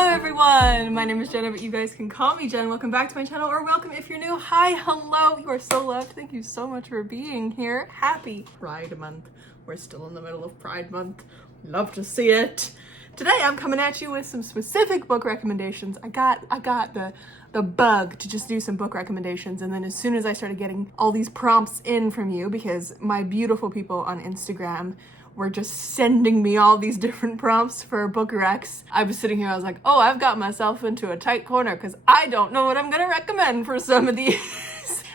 Hello everyone! My name is Jenna, but you guys can call me Jen. Welcome back to my channel, or welcome if you're new. Hi, hello! You are so loved. Thank you so much for being here. Happy Pride Month. We're still in the middle of Pride Month. Love to see it. Today I'm coming at you with some specific book recommendations. I got the bug to just do some book recommendations, and then as soon as I started getting all these prompts in from you, because my beautiful people on Instagram were just sending me all these different prompts for book recs, I was sitting here, I was like, oh, I've got myself into a tight corner because I don't know what I'm gonna recommend for some of these.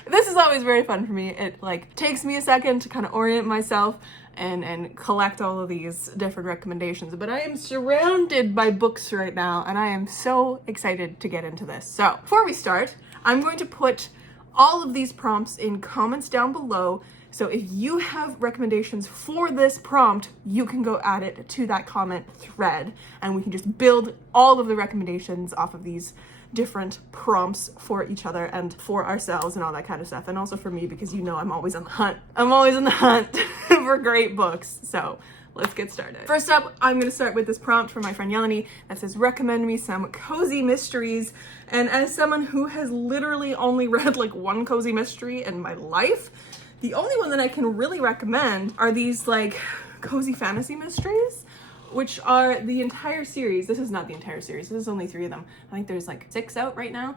This is always very fun for me. It takes me a second to kind of orient myself and collect all of these different recommendations, but I am surrounded by books right now and I am so excited to get into this. So before we start, I'm going to put all of these prompts in comments down below. So if you have recommendations for this prompt, you can go add it to that comment thread and we can just build all of the recommendations off of these different prompts for each other and for ourselves and all that kind of stuff. And also for me, because you know I'm always on the hunt. I'm always on the hunt for great books. So let's get started. First up, I'm going to start with this prompt from my friend Yeleni that says, recommend me some cozy mysteries. And as someone who has literally only read like one cozy mystery in my life, the only one that I can really recommend are these like cozy fantasy mysteries, which are the entire series. This is not the entire series. This is only 3 of them. I think there's like 6 out right now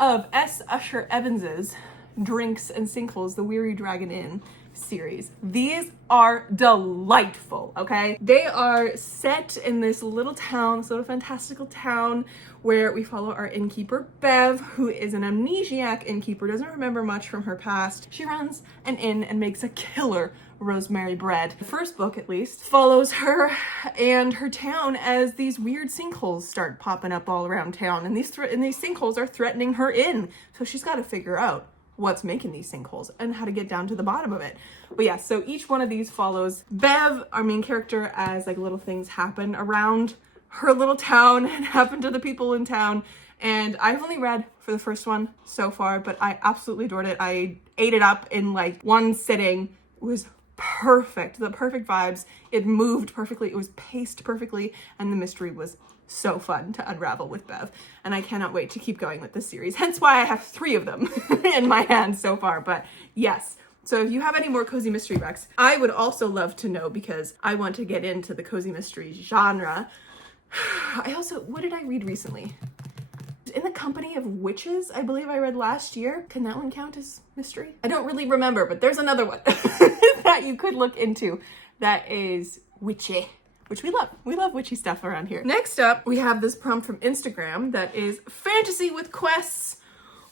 of S. Usher Evans's Drinks and Sinkholes, The Weary Dragon Inn series. These are delightful, okay? They are set in this little town, this little fantastical town where we follow our innkeeper, Bev, who is an amnesiac innkeeper, doesn't remember much from her past. She runs an inn and makes a killer rosemary bread. The first book, at least, follows her and her town as these weird sinkholes start popping up all around town, and these sinkholes are threatening her inn. So she's got to figure out what's making these sinkholes and how to get down to the bottom of it. But yeah, so each one of these follows Bev, our main character, as like little things happen around her little town and happen to the people in town. And I've only read for the first one so far, but I absolutely adored it. I ate it up in like one sitting. It was perfect, the perfect vibes. It moved perfectly, it was paced perfectly, and the mystery was so fun to unravel with Bev. And I cannot wait to keep going with this series. Hence why I have 3 of them in my hands so far. But yes, so if you have any more cozy mystery recs, I would also love to know, because I want to get into the cozy mystery genre. What did I read recently? In the Company of Witches, I believe I read last year. Can that one count as mystery? I don't really remember, but there's another one that you could look into that is witchy, which we love. We love witchy stuff around here. Next up, we have this prompt from Instagram that is fantasy with quests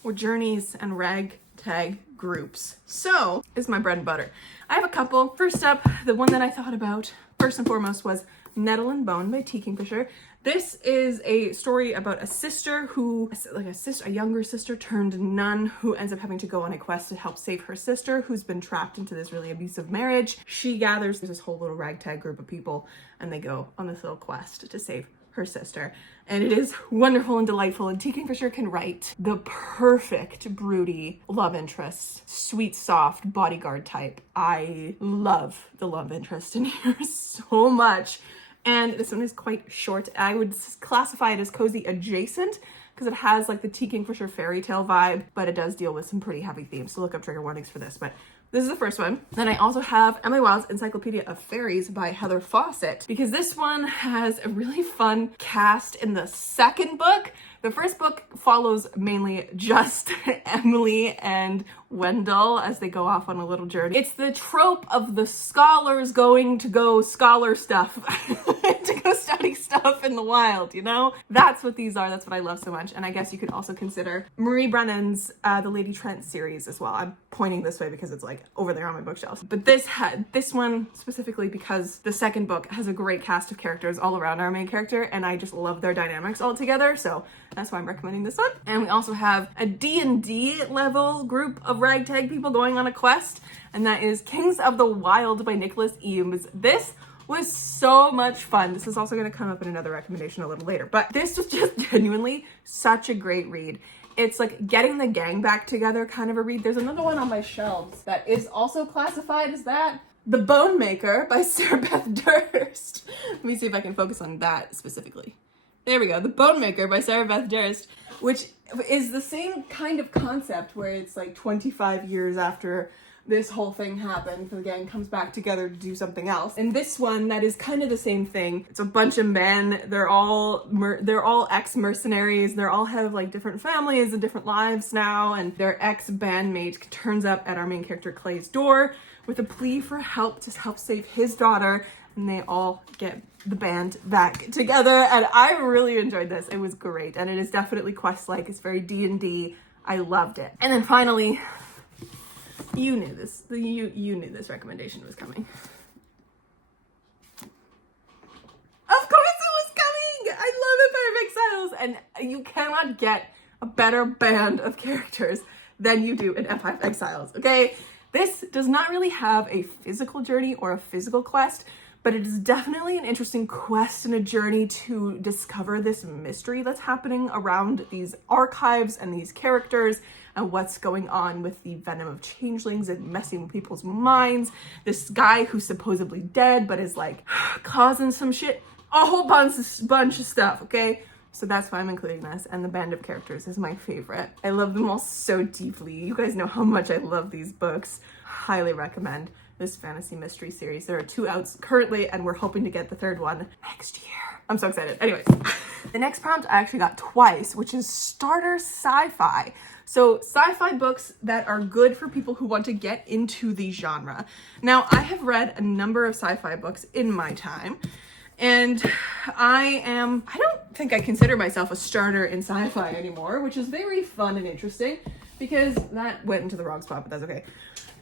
or journeys and ragtag groups. So, is my bread and butter. I have a couple. First up, the one that I thought about first and foremost was Nettle and Bone by T. Kingfisher. This is a story about a sister who, a younger sister turned nun who ends up having to go on a quest to help save her sister who's been trapped into this really abusive marriage. She gathers this whole little ragtag group of people and they go on this little quest to save her sister. And it is wonderful and delightful, and T. Kingfisher can write the perfect broody love interest, sweet, soft bodyguard type. I love the love interest in here so much. And this one is quite short. I would classify it as cozy adjacent because it has like the T. Kingfisher fairy tale vibe, but it does deal with some pretty heavy themes. So look up trigger warnings for this, but this is the first one. Then I also have Emily Wilde's Encyclopedia of Fairies by Heather Fawcett, because this one has a really fun cast in the second book. The first book follows mainly just Emily and Wendell as they go off on a little journey. It's the trope of the scholars going to go scholar stuff, to go study stuff in the wild, you know? That's what these are. That's what I love so much. And I guess you could also consider Marie Brennan's The Lady Trent series as well. I'm pointing this way because it's like over there on my bookshelf. But this one specifically because the second book has a great cast of characters all around our main character, and I just love their dynamics all together. So that's why I'm recommending this one. And we also have a D&D level group of ragtag people going on a quest, and that is Kings of the Wild by Nicholas Eames. This was so much fun. This is also going to come up in another recommendation a little later, but this was just genuinely such a great read. It's like getting the gang back together kind of a read. There's another one on my shelves that is also classified as that. The Bone Maker by Sarah Beth Durst. Let me see if I can focus on that specifically. There we go. The Bone Maker by Sarah Beth Durst, which is the same kind of concept where it's like 25 years after this whole thing happened, the gang comes back together to do something else. And this one, that is kind of the same thing. It's a bunch of men. They're all ex-mercenaries. They all have like different families and different lives now. And their ex-bandmate turns up at our main character Clay's door with a plea for help to help save his daughter. And they all get the band back together. And I really enjoyed this. It was great. And it is definitely quest-like. It's very D&D. I loved it. And then finally, you knew this. You knew this recommendation was coming. Of course it was coming! I love Empire of Exiles, and you cannot get a better band of characters than you do in Empire of Exiles, okay? This does not really have a physical journey or a physical quest, but it is definitely an interesting quest and a journey to discover this mystery that's happening around these archives and these characters and what's going on with the venom of changelings and messing with people's minds. This guy who's supposedly dead but is like causing some shit, a whole bunch of stuff, okay? So that's why I'm including this, and the band of characters is my favorite. I love them all so deeply. You guys know how much I love these books. Highly recommend this fantasy mystery series. There are 2 out currently, and we're hoping to get the 3rd one next year. I'm so excited. Anyways, the next prompt I actually got twice, which is starter sci-fi. So sci-fi books that are good for people who want to get into the genre. Now, I have read a number of sci-fi books in my time, and I don't think I consider myself a starter in sci-fi anymore, which is very fun and interesting, because that went into the wrong spot, but that's okay.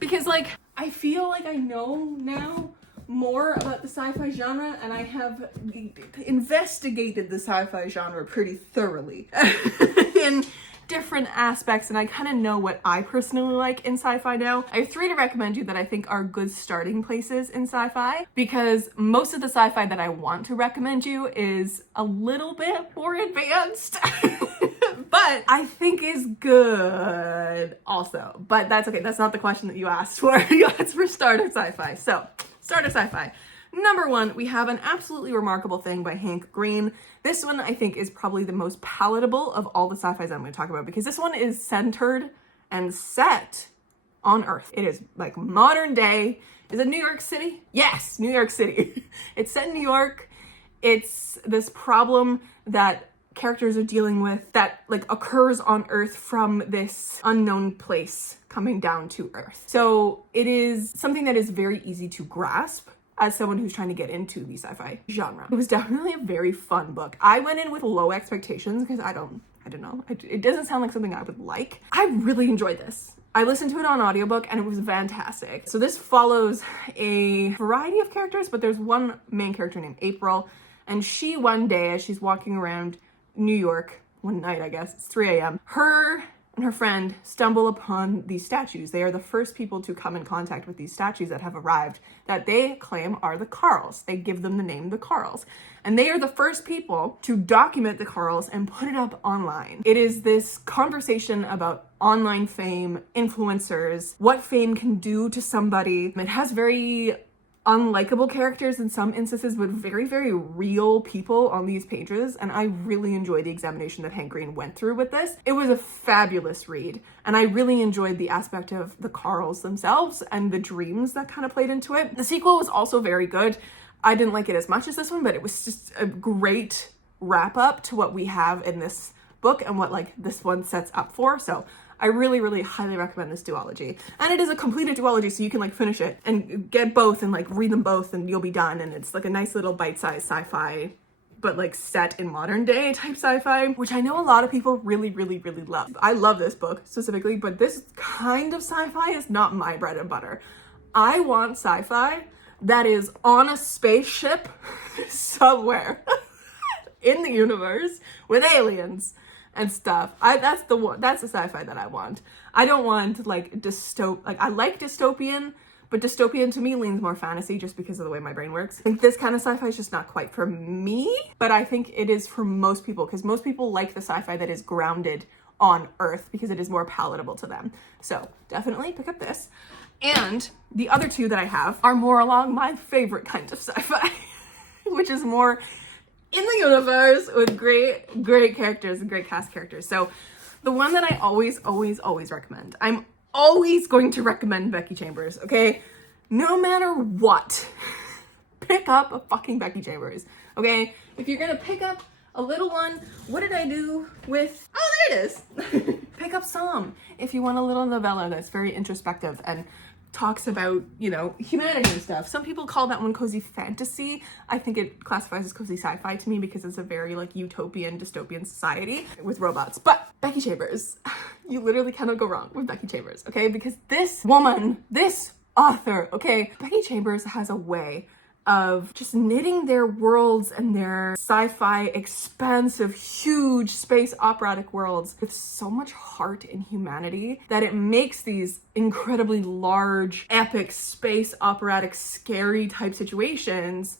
Because like, I feel like I know now more about the sci-fi genre, and I have investigated the sci-fi genre pretty thoroughly in different aspects, and I kind of know what I personally like in sci-fi now. I have 3 to recommend you that I think are good starting places in sci-fi, because most of the sci-fi that I want to recommend you is a little bit more advanced, but I think is good also. But that's okay. That's not the question that you asked for. You asked for starter sci-fi. So, starter sci-fi. Number 1, we have An Absolutely Remarkable Thing by Hank Green. This one I think is probably the most palatable of all the sci-fis I'm going to talk about, because this one is centered and set on Earth. It is like modern day. Is it New York City? Yes, New York City. It's set in New York. It's this problem that characters are dealing with that like occurs on Earth from this unknown place coming down to Earth. So it is something that is very easy to grasp as someone who's trying to get into the sci-fi genre. It was definitely a very fun book. I went in with low expectations because I don't know. It doesn't sound like something I would like. I really enjoyed this. I listened to it on audiobook and it was fantastic. So this follows a variety of characters, but there's one main character named April, and she one day, as she's walking around New York, one night I guess, it's 3 a.m., her and her friend stumble upon these statues. They are the first people to come in contact with these statues that have arrived that they claim are the Carls. They give them the name the Carls. And they are the first people to document the Carls and put it up online. It is this conversation about online fame, influencers, what fame can do to somebody. It has very unlikable characters in some instances, but very, very real people on these pages, and I really enjoyed the examination that Hank Green went through with this. It was a fabulous read, and I really enjoyed the aspect of the Carls themselves and the dreams that kind of played into it. The sequel was also very good. I didn't like it as much as this one, but it was just a great wrap up to what we have in this book and what like this one sets up for. So I really, really highly recommend this duology. And it is a completed duology, so you can like finish it and get both and like read them both and you'll be done. And it's like a nice little bite-sized sci-fi, but like set in modern day type sci-fi, which I know a lot of people really, really, really love. I love this book specifically, but this kind of sci-fi is not my bread and butter. I want sci-fi that is on a spaceship somewhere in the universe with aliens and stuff. That's the sci-fi that I want. I don't want like I like dystopian, but dystopian to me leans more fantasy just because of the way my brain works. I think this kind of sci-fi is just not quite for me, but I think it is for most people, because most people like the sci-fi that is grounded on Earth because it is more palatable to them. So definitely pick up this. And the other 2 that I have are more along my favorite kind of sci-fi, which is more in the universe with great characters and great cast characters. So the one that I always recommend, I'm always going to recommend Becky Chambers, okay? No matter what, pick up a fucking Becky Chambers, okay? If you're gonna pick up a little one, what did I do with, oh, there it is. Pick up Some if you want a little novella that's very introspective and talks about, you know, humanity and stuff. Some people call that one cozy fantasy. I think it classifies as cozy sci-fi to me because it's a very like utopian, dystopian society with robots. But Becky Chambers, you literally cannot go wrong with Becky Chambers, okay? Because this woman, this author, okay? Becky Chambers has a way of just knitting their worlds and their sci-fi, expansive, huge space operatic worlds with so much heart and humanity that it makes these incredibly large, epic, space operatic, scary type situations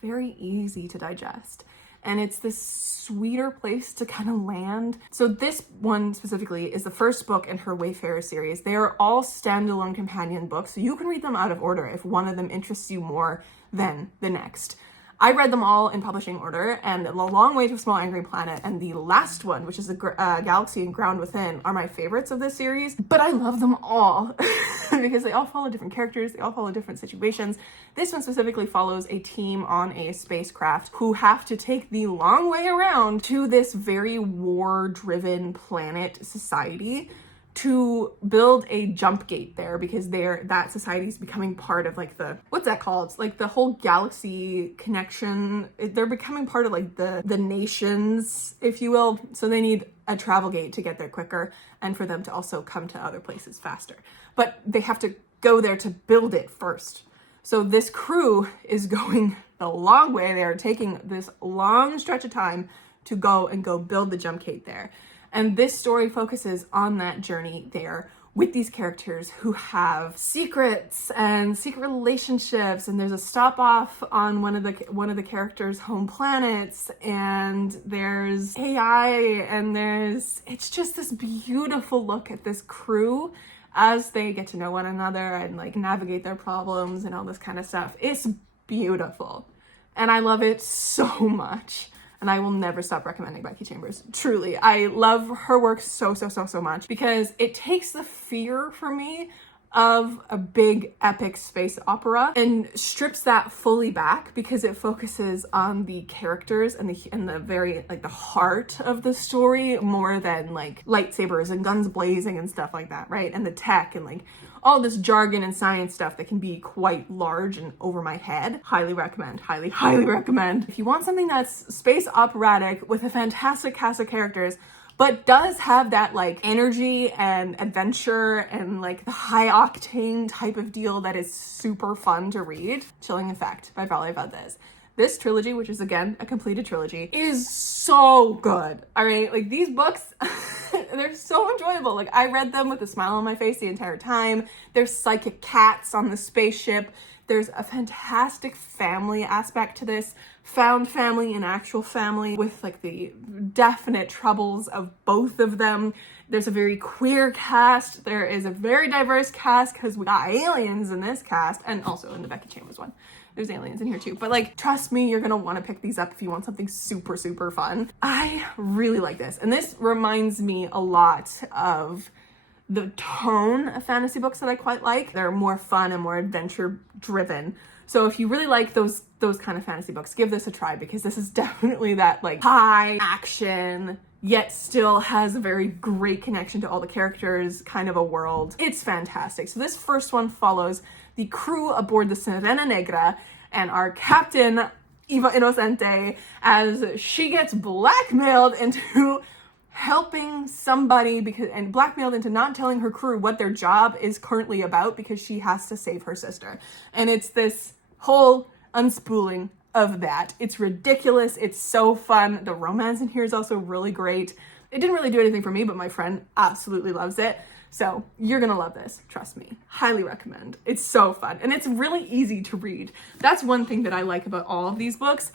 very easy to digest. And it's this sweeter place to kind of land. So this one specifically is the first book in her Wayfarer series. They are all standalone companion books, so you can read them out of order if one of them interests you more than the next. I read them all in publishing order, and A Long Way to a Small Angry Planet and the last one, which is a Galaxy and Ground Within, are my favorites of this series, but I love them all because they all follow different characters, they all follow different situations. This one specifically follows a team on a spacecraft who have to take the long way around to this very war-driven planet society to build a jump gate there because that society is becoming part of like the, what's that called? It's like the whole galaxy connection. They're becoming part of like the nations, if you will. So they need a travel gate to get there quicker and for them to also come to other places faster. But they have to go there to build it first. So this crew is going a long way. They are taking this long stretch of time to go build the jump gate there. And this story focuses on that journey there with these characters who have secrets and secret relationships, and there's a stop off on one of the characters' home planets, and there's AI, and it's just this beautiful look at this crew as they get to know one another and like navigate their problems and all this kind of stuff. It's beautiful. And I love it so much. And I will never stop recommending Becky Chambers. Truly, I love her work so much because it takes the fear for me of a big epic space opera and strips that fully back because it focuses on the characters and the very like the heart of the story more than like lightsabers and guns blazing and stuff like that, right? And the tech and like all this jargon and science stuff that can be quite large and over my head. Highly recommend, highly recommend. If you want something that's space operatic with a fantastic cast of characters, but does have that like energy and adventure and like the high octane type of deal that is super fun to read, Chilling Effect by Valerie Valdez. This trilogy, which is again a completed trilogy, is so good. All right, like these books, they're so enjoyable. Like I read them with a smile on my face the entire time. There's psychic cats on the spaceship. There's a fantastic family aspect to this, found family and actual family with like the definite troubles of both of them. There's a very queer cast. There is a very diverse cast because we got aliens in this cast and also in the Becky Chambers one. There's aliens in here too. But like, trust me, you're gonna wanna pick these up if you want something super fun. I really like this. And this reminds me a lot of the tone of fantasy books that I quite like. They're more fun and more adventure driven. So if you really like those kind of fantasy books, give this a try because this is definitely that like high action, yet still has a very great connection to all the characters, kind of a world. It's fantastic. So this first one follows the crew aboard the Sirena Negra and our captain, Eva Inocente, as she gets blackmailed into helping somebody and blackmailed into not telling her crew what their job is currently about because she has to save her sister. And it's this whole unspooling of that. It's ridiculous. It's so fun. The romance in here is also really great. It didn't really do anything for me, but my friend absolutely loves it. So you're gonna love this, trust me. Highly recommend. It's so fun and it's really easy to read. That's one thing that I like about all of these books.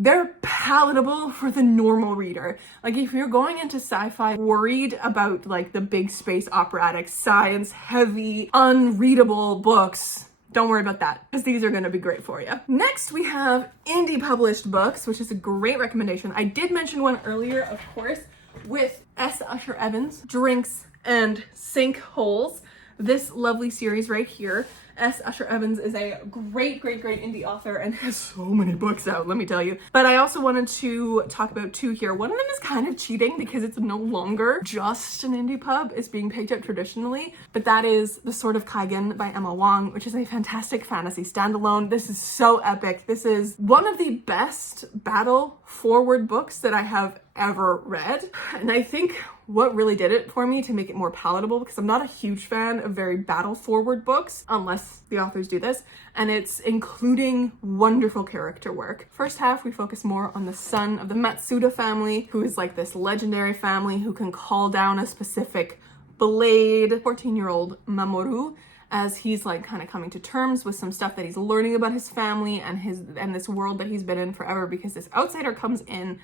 They're palatable for the normal reader. Like if you're going into sci-fi worried about like the big space operatic, science heavy, unreadable books, Don't worry about that, because these are going to be great for you. Next, we have indie published books, which is a great recommendation. I did mention one earlier, of course, with S. Usher Evans, Drinks and Sinkholes. This lovely series right here. S. Usher Evans is a great indie author and has so many books out, let me tell you. But I also wanted to talk about two here. One of them is kind of cheating because it's no longer just an indie pub. It's being picked up traditionally, but that is The Sword of Kaigen by Emma Wong, which is a fantastic fantasy standalone. This is so epic. This is one of the best battle forward books that I have ever read. And I think what really did it for me to make it more palatable, because I'm not a huge fan of very battle forward books unless the authors do this, and it's including wonderful character work. First half, we focus more on the son of the Matsuda family, who is like this legendary family who can call down a specific blade. 14-year-old Mamoru, as he's like kind of coming to terms with some stuff that he's learning about his family and this world that he's been in forever, because this outsider comes in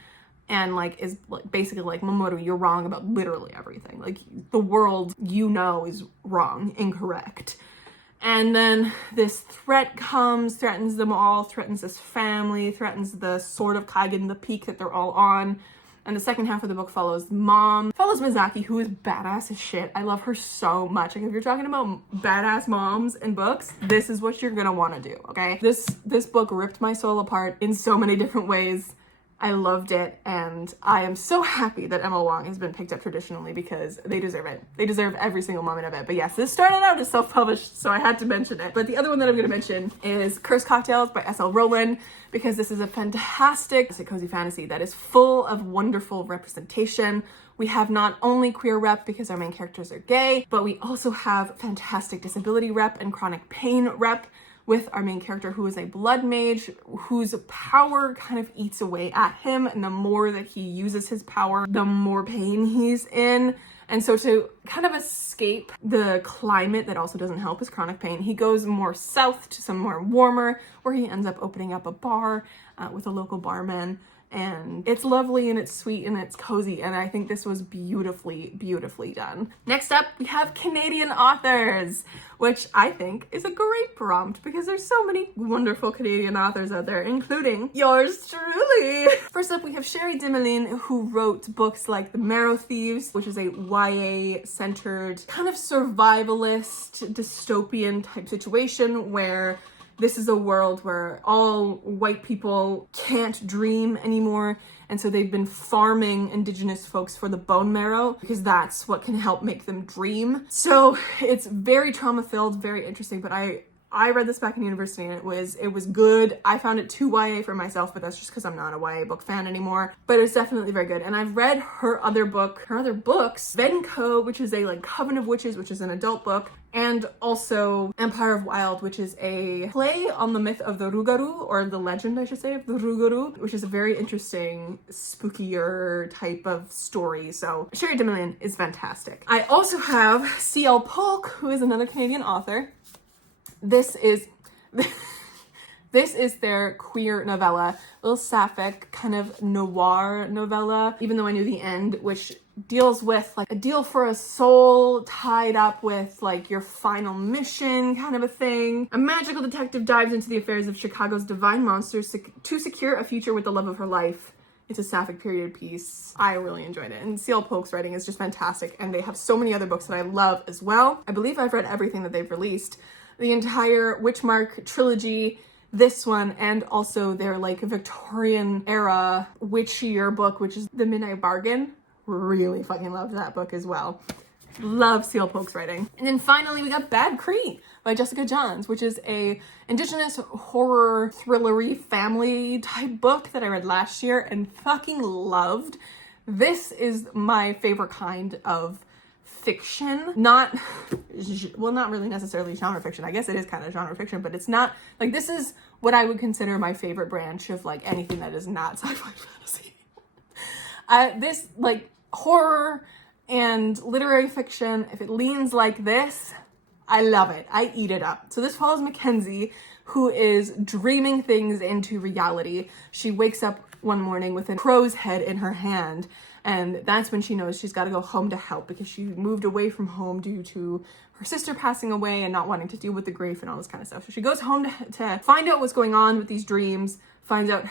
and like is like basically like, Mamoru, you're wrong about literally everything. Like, the world you know is wrong, incorrect. And then this threat comes, threatens them all, threatens this family, threatens the Sword of Kaigen, the peak that they're all on. And the second half of the book follows Mizaki, who is badass as shit. I love her so much. Like, if you're talking about badass moms in books, this is what you're gonna want to do, okay? This book ripped my soul apart in so many different ways. I loved it, and I am so happy that Emma Wong has been picked up traditionally, because they deserve it. They deserve every single moment of it. But yes, this started out as self-published, so I had to mention it. But the other one that I'm going to mention is Cursed Cocktails by S.L. Rowland, because this is a fantastic cozy fantasy that is full of wonderful representation. We have not only queer rep because our main characters are gay, but we also have fantastic disability rep and chronic pain rep, with our main character, who is a blood mage whose power kind of eats away at him, and the more that he uses his power, the more pain he's in. And so to kind of escape the climate that also doesn't help his chronic pain, he goes more south to somewhere warmer, where he ends up opening up a bar with a local barman. And it's lovely and it's sweet and it's cozy, and I think this was beautifully done. Next up, we have Canadian authors, which I think is a great prompt, because there's so many wonderful Canadian authors out there, including yours truly. First up, we have Sherry Dimelin, who wrote books like The Marrow Thieves, which is a YA-centered kind of survivalist dystopian type situation where this is a world where all white people can't dream anymore, and so they've been farming indigenous folks for the bone marrow, because that's what can help make them dream. So it's very trauma-filled, very interesting, but I read this back in university, and it was good. I found it too YA for myself, but that's just because I'm not a YA book fan anymore. But it was definitely very good. And I've read her other books, Venko, which is a like Coven of Witches, which is an adult book, and also Empire of Wild, which is a play on the myth of the Rougarou, or the legend, I should say, of the Rougarou, which is a very interesting, spookier type of story. So Sherry Dimelin is fantastic. I also have C.L. Polk, who is another Canadian author. This is their queer novella, little sapphic kind of noir novella, even though I knew the end, which deals with like a deal for a soul tied up with like your final mission kind of a thing. A magical detective dives into the affairs of Chicago's divine monsters to secure a future with the love of her life. It's a sapphic period piece. I really enjoyed it. And C.L. Polk's writing is just fantastic, and they have so many other books that I love as well. I believe I've read everything that they've released. The entire Witchmark trilogy, this one, and also their like Victorian era witchier book, which is The Midnight Bargain. Really fucking love that book as well. Love C.L. Polk's writing. And then finally we got Bad Cree by Jessica Johns, which is a indigenous horror thrillery family type book that I read last year and fucking loved. This is my favorite kind of fiction, not really necessarily genre fiction. I guess it is kind of genre fiction, but it's not like, this is what I would consider my favorite branch of like anything that is not sci-fi fantasy. This like horror and literary fiction, if it leans like this, I love it. I eat it up. So this follows Mackenzie, who is dreaming things into reality. She wakes up one morning with a crow's head in her hand, and that's when she knows she's got to go home to help, because she moved away from home due to her sister passing away and not wanting to deal with the grief and all this kind of stuff. So she goes home to find out what's going on with these dreams, finds out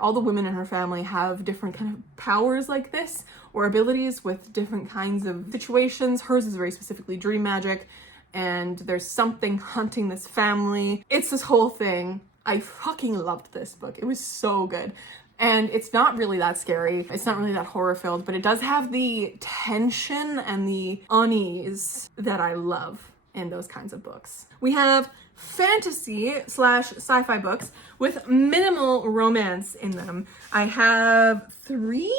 all the women in her family have different kind of powers like this, or abilities with different kinds of situations. Hers is very specifically dream magic, and there's something hunting this family. It's this whole thing. I fucking loved this book. It was so good. And it's not really that scary. It's not really that horror-filled, but it does have the tension and the unease that I love in those kinds of books. We have fantasy/sci-fi books with minimal romance in them. I have three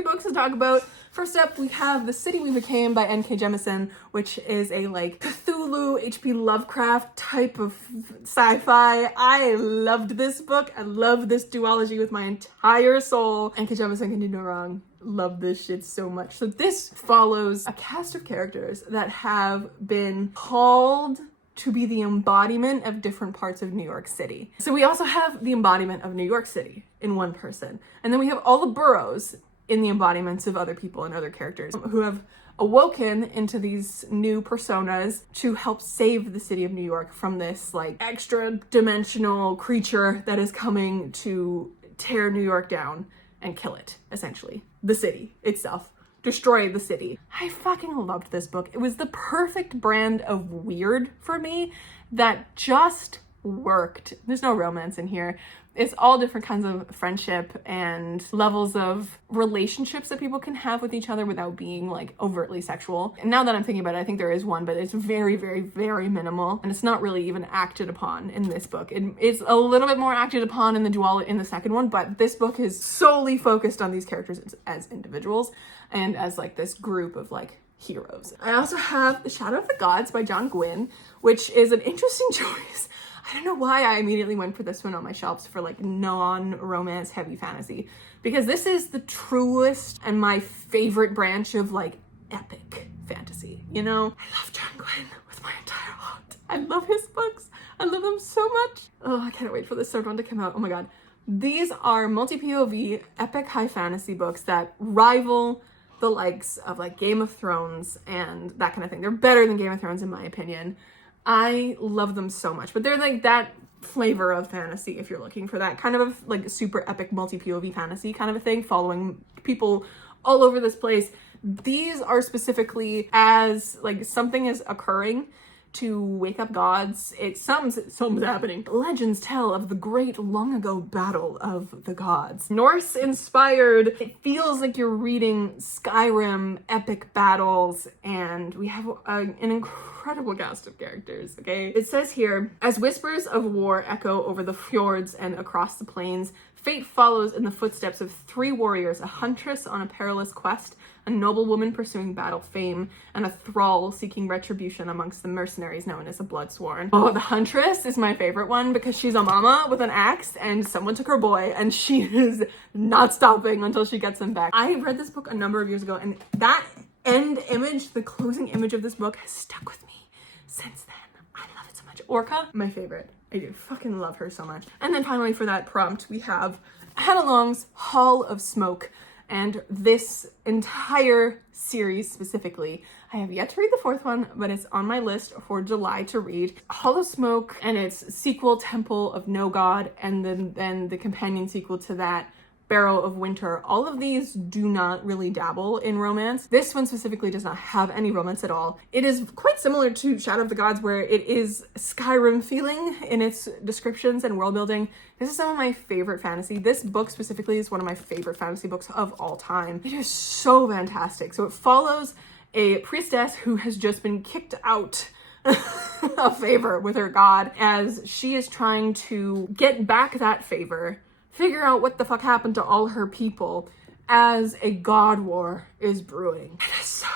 books to talk about. First up, we have The City We Became by N.K. Jemisin, which is a like Cthulhu, H.P. Lovecraft type of sci-fi. I loved this book. I love this duology with my entire soul. N.K. Jemisin can do no wrong. Love this shit so much. So this follows a cast of characters that have been called to be the embodiment of different parts of New York City. So we also have the embodiment of New York City in one person. And then we have all the boroughs in the embodiments of other people and other characters who have awoken into these new personas to help save the city of New York from this like extra dimensional creature that is coming to tear New York down and kill it, essentially. The city itself. Destroy the city. I fucking loved this book. It was the perfect brand of weird for me that just worked. There's no romance in here. It's all different kinds of friendship and levels of relationships that people can have with each other without being like overtly sexual. And now that I'm thinking about it, I think there is one, but it's very, very, very minimal. And it's not really even acted upon in this book. It's a little bit more acted upon in the second one, but this book is solely focused on these characters as individuals and as like this group of like heroes. I also have The Shadow of the Gods by John Gwynne, which is an interesting choice. I don't know why I immediately went for this one on my shelves for like non-romance heavy fantasy, because this is the truest and my favorite branch of like epic fantasy. You know, I love John Gwynne with my entire heart. I love his books. I love them so much. Oh, I can't wait for this third one to come out. Oh my God. These are multi-POV epic high fantasy books that rival the likes of like Game of Thrones and that kind of thing. They're better than Game of Thrones in my opinion. I love them so much, but they're like that flavor of fantasy if you're looking for that kind of like super epic multi-POV fantasy kind of a thing, following people all over this place. These are specifically as like something is occurring to wake up gods. Something's happening. Legends tell of the great long ago battle of the gods. Norse inspired. It feels like you're reading Skyrim epic battles, and we have an incredible cast of characters, okay? It says here, as whispers of war echo over the fjords and across the plains, fate follows in the footsteps of three warriors, a huntress on a perilous quest, a noblewoman pursuing battle fame, and a thrall seeking retribution amongst the mercenaries known as the Bloodsworn. Oh, the huntress is my favorite one because she's a mama with an axe and someone took her boy and she is not stopping until she gets him back. I read this book a number of years ago, and that end image, the closing image of this book, has stuck with me since then. I love it so much. Orca, my favorite. I do fucking love her so much. And then finally for that prompt, we have Hannah Long's Hall of Smoke. And this entire series specifically, I have yet to read the fourth one, but it's on my list for July to read. Hall of Smoke and its sequel, Temple of No God, and then the companion sequel to that, Barrow of Winter. All of these do not really dabble in romance. This one specifically does not have any romance at all. It is quite similar to Shadow of the Gods, where it is Skyrim feeling in its descriptions and world building. This is some of my favorite fantasy. This book specifically is one of my favorite fantasy books of all time. It is so fantastic. So it follows a priestess who has just been kicked out of favor with her god as she is trying to get back that favor, figure out what the fuck happened to all her people as a god war is brewing. It is so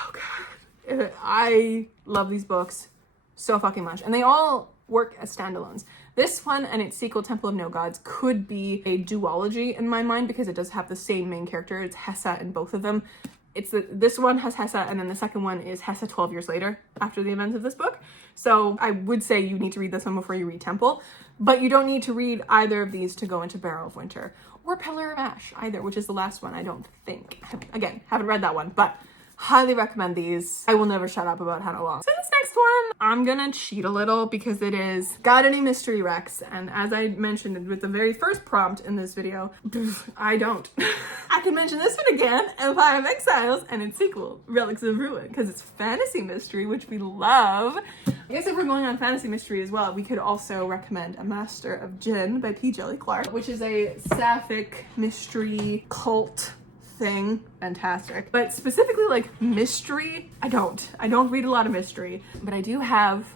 good. I love these books so fucking much. And they all work as standalones. This one and its sequel, Temple of No Gods, could be a duology in my mind because it does have the same main character. It's Hessa in both of them. this one has Hessa, and then the second one is Hessa 12 years later after the events of this book. So I would say you need to read this one before you read Temple, but you don't need to read either of these to go into Barrow of Winter or Pillar of Ash either, which is the last one, I don't think. Again, haven't read that one, but highly recommend these. I will never shut up about Hannah Long. So this next one, I'm gonna cheat a little because it is Got Any Mystery Recs? And as I mentioned with the very first prompt in this video, I don't. I can mention this one again, Empire of Exiles, and its sequel, Relics of Ruin, because it's fantasy mystery, which we love. I guess if we're going on fantasy mystery as well, we could also recommend A Master of Jinn by P. Djeli Clark, which is a sapphic mystery cult thing. Fantastic. But specifically like mystery, I don't read a lot of mystery, but I do have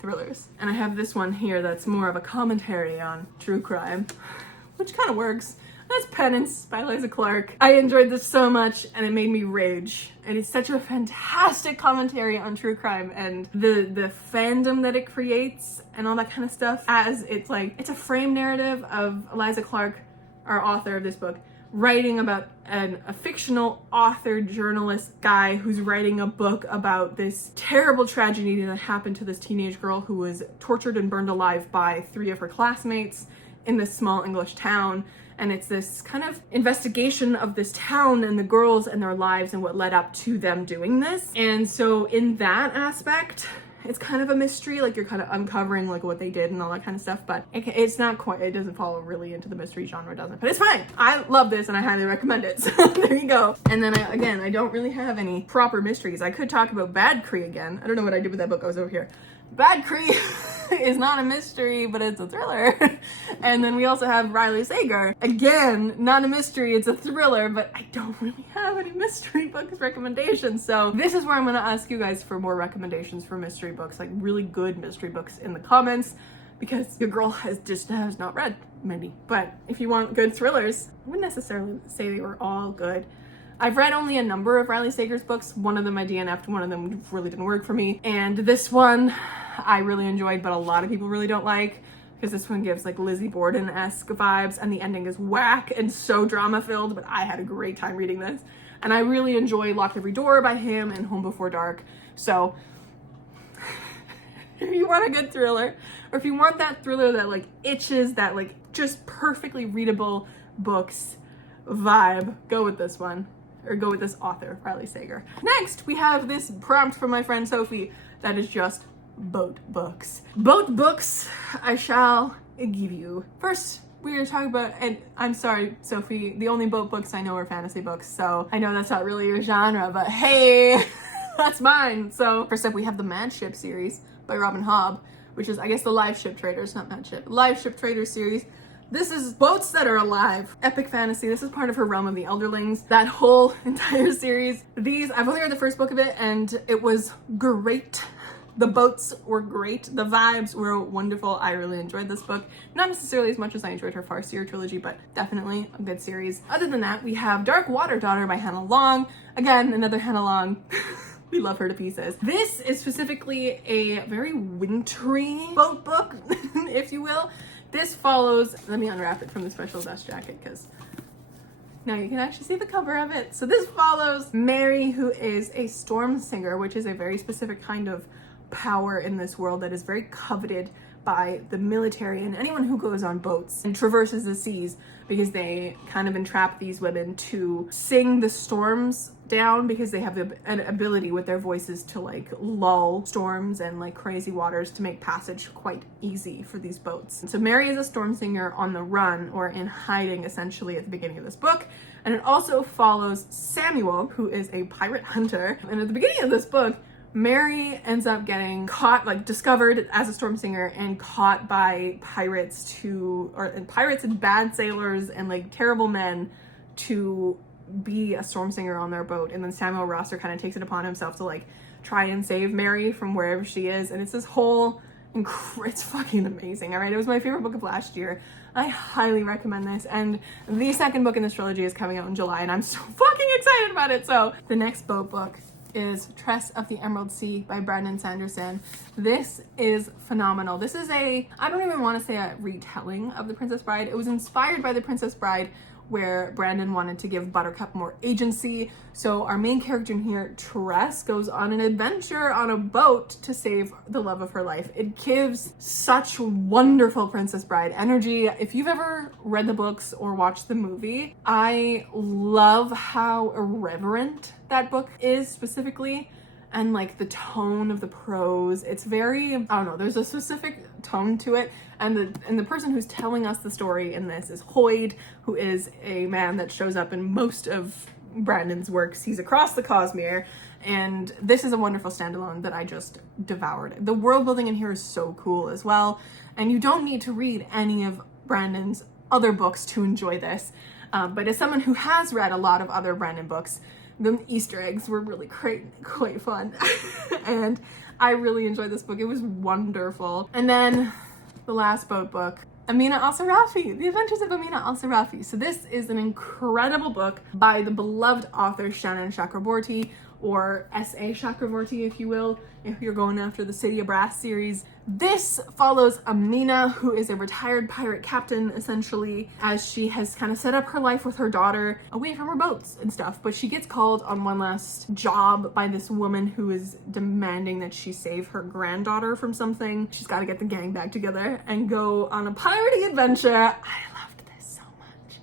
thrillers. And I have this one here that's more of a commentary on true crime, which kind of works. That's Penance by Liza Clark. I enjoyed this so much and it made me rage. And it's such a fantastic commentary on true crime and the fandom that it creates and all that kind of stuff. As it's a frame narrative of Liza Clark, our author of this book, writing about a fictional author journalist guy who's writing a book about this terrible tragedy that happened to this teenage girl who was tortured and burned alive by 3 of her classmates in this small English town. And it's this kind of investigation of this town and the girls and their lives and what led up to them doing this. And so in that aspect, it's kind of a mystery, like you're kind of uncovering like what they did and all that kind of stuff, but it's not quite, it doesn't fall really into the mystery genre, doesn't, but it's fine. I love this and I highly recommend it. So there you go. And then I don't really have any proper mysteries. I could talk about Bad Cree again. I don't know what I did with that book. I was over here. Bad Cree is not a mystery, but it's a thriller. And then we also have Riley Sager. Again, not a mystery, it's a thriller, but I don't really have any mystery books recommendations. So this is where I'm gonna ask you guys for more recommendations for mystery books, like really good mystery books in the comments, because your girl has not read many. But if you want good thrillers, I wouldn't necessarily say they were all good. I've read only a number of Riley Sager's books. One of them I DNF'd, one of them really didn't work for me. And this one I really enjoyed, but a lot of people really don't like, because this one gives like Lizzie Borden-esque vibes and the ending is whack and so drama filled, but I had a great time reading this. And I really enjoy Lock Every Door by him and Home Before Dark. So if you want a good thriller, or if you want that thriller that like itches, that like just perfectly readable books vibe, go with this one. Or go with this author, Riley Sager. Next, we have this prompt from my friend Sophie that is just boat books. Boat books I shall give you. First, we're gonna talk about, and I'm sorry, Sophie, the only boat books I know are fantasy books, so I know that's not really your genre, but hey, that's mine. So first up, we have the Mad Ship series by Robin Hobb, which is, I guess, the Live Ship Traders, not Mad Ship, Live Ship Traders series. This is boats that are alive. Epic fantasy. This is part of her Realm of the Elderlings. That whole entire series. I've only read the first book of it and it was great. The boats were great. The vibes were wonderful. I really enjoyed this book. Not necessarily as much as I enjoyed her Farseer trilogy, but definitely a good series. Other than that, we have Dark Water Daughter by Hannah Long. Again, another Hannah Long. We love her to pieces. This is specifically a very wintry boat book, if you will. This follows, let me unwrap it from the special dust jacket because now you can actually see the cover of it. So this follows Mary, who is a storm singer, which is a very specific kind of power in this world that is very coveted by the military and anyone who goes on boats and traverses the seas, because they kind of entrap these women to sing the storms down, because they have an ability with their voices to like lull storms and like crazy waters to make passage quite easy for these boats. So Mary is a storm singer on the run, or in hiding essentially, at the beginning of this book. And it also follows Samuel, who is a pirate hunter. And at the beginning of this book, Mary ends up getting caught, like discovered as a storm singer and caught by pirates pirates and bad sailors and like terrible men to be a storm singer on their boat. And then Samuel Rosser kind of takes it upon himself to like try and save Mary from wherever she is. And it's this whole, it's fucking amazing. All right. It was my favorite book of last year. I highly recommend this. And the second book in this trilogy is coming out in July and I'm so fucking excited about it. So the next boat book is Tress of the Emerald Sea by Brandon Sanderson. This is phenomenal. This is I don't even want to say a retelling of The Princess Bride. It was inspired by The Princess Bride where Brandon wanted to give Buttercup more agency. So our main character in here, Tress, goes on an adventure on a boat to save the love of her life. It gives such wonderful Princess Bride energy. If you've ever read the books or watched the movie, I love how irreverent that book is specifically. And like the tone of the prose, it's very, I don't know, there's a specific tone to it. And the person who's telling us the story in this is Hoid, who is a man that shows up in most of Brandon's works. He's across the Cosmere, and this is a wonderful standalone that I just devoured. The world building in here is so cool as well, and you don't need to read any of Brandon's other books to enjoy this. But as someone who has read a lot of other Brandon books, the Easter eggs were really quite fun. And I really enjoyed this book. It was wonderful. And then the last boat book, Amina Al-Sarafi, The Adventures of Amina Al-Sarafi. So this is an incredible book by the beloved author Shannon Chakraborty, or S.A. Chakraborty, if you will, if you're going after the City of Brass series. This follows Amina, who is a retired pirate captain, essentially, as she has kind of set up her life with her daughter away from her boats and stuff. But she gets called on one last job by this woman who is demanding that she save her granddaughter from something. She's got to get the gang back together and go on a pirating adventure. I loved this so much.